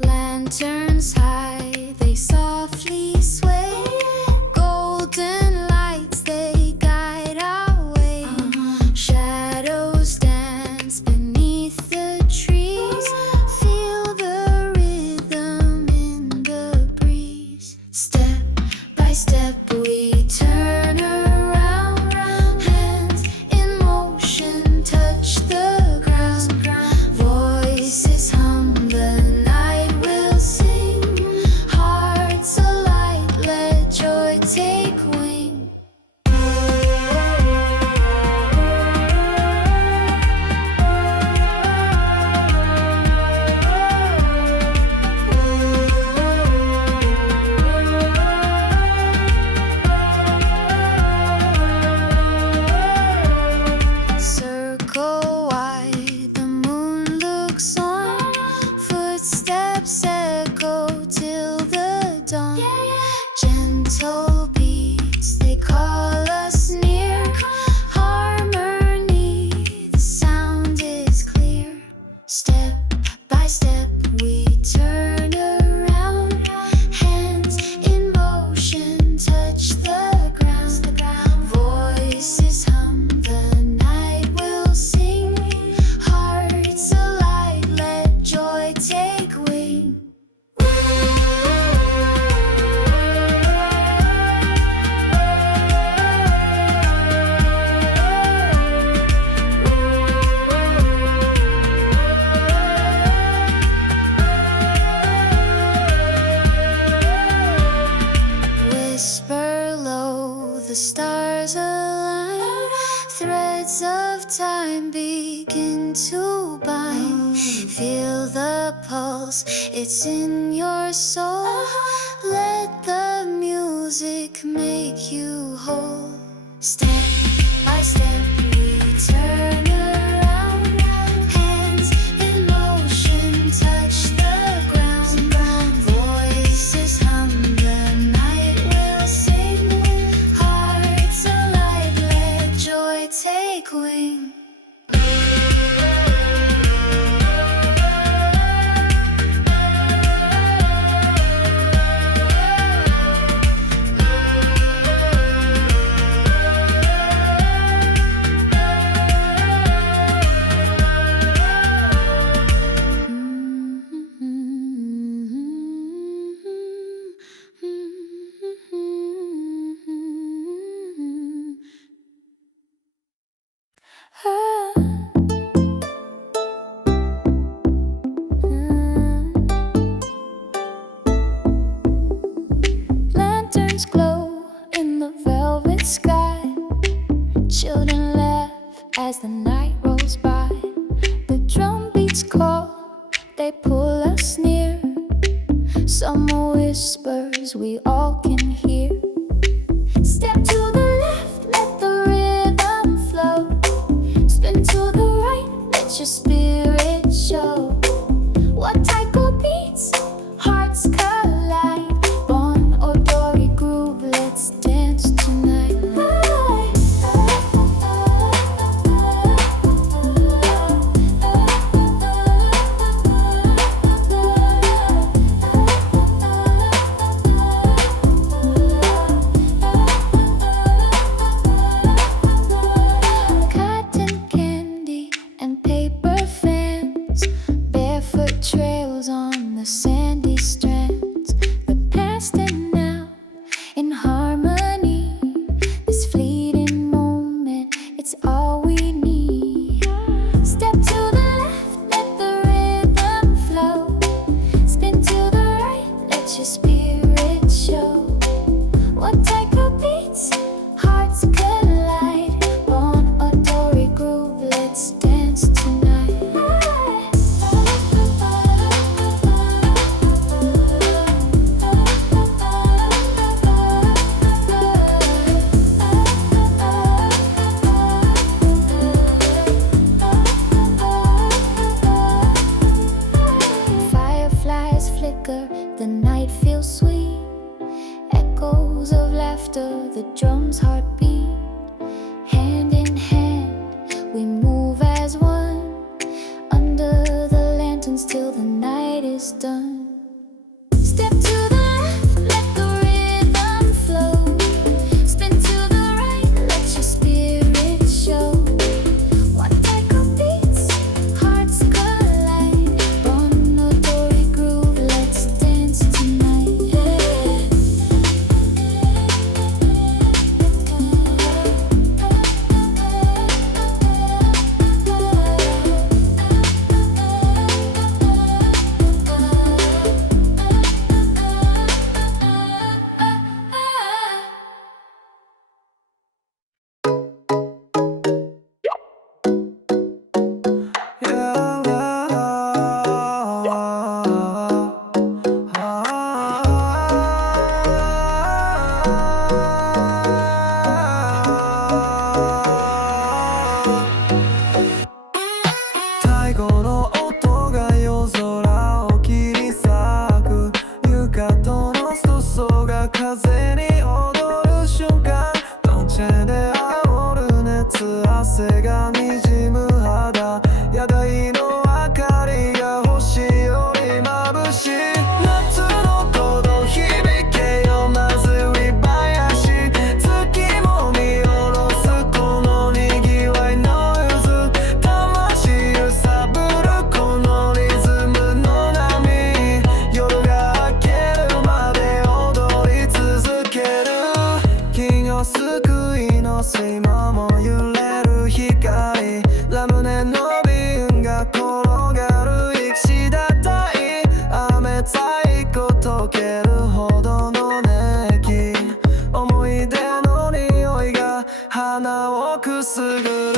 Lanterns high, they softly sway. Golden lights, they guide our way. Shadows dance beneath the trees. Feel the rhythm in the breeze. Step by step, we turn around. Hands in motion touch the ground. Voices hum the night will sing. Hearts alight, let joy take wing. Circle wide, the moon looks on. Footsteps echo till the dawn. Gentle beats, they call us near. Harmony, the sound is clear. Step by step, we turn around. Hands in motion touch the ground. Voices hum, the night will sing. Hearts alight, let joy take wing. Whisper low, the stars align. Threads of time begin to bind. Feel the pulse, it's in your soul. Let the music make you whole. Step by step, we turn around. Hands in motion touch the ground. Voices hum, the night will sing. Hearts alight, let joy take wing. Lanterns glow in the velvet sky. Children laugh as the night rolls by. The drum beats call, they pull us near. Summer whispers we all can hear. Step to the left, let the rhythm flow. Spin to the right, let your spirit show. What taiko beats, hearts collide. Bon odori groove, let's dance tonight. Cotton candy and paper 汗がにじむ肌、屋台の明かりが星より眩しい。夏の鼓動響けよ祭り林、月も見下ろすこのにぎわいの渦、魂揺さぶるこのリズムの波、夜が明けるまで踊り続ける。金曜救いの今も揺れる光、ラムネの瓶が転がる生きしだたい、雨太鼓溶けるほどの熱気、思い出の匂いが鼻をくすぐる。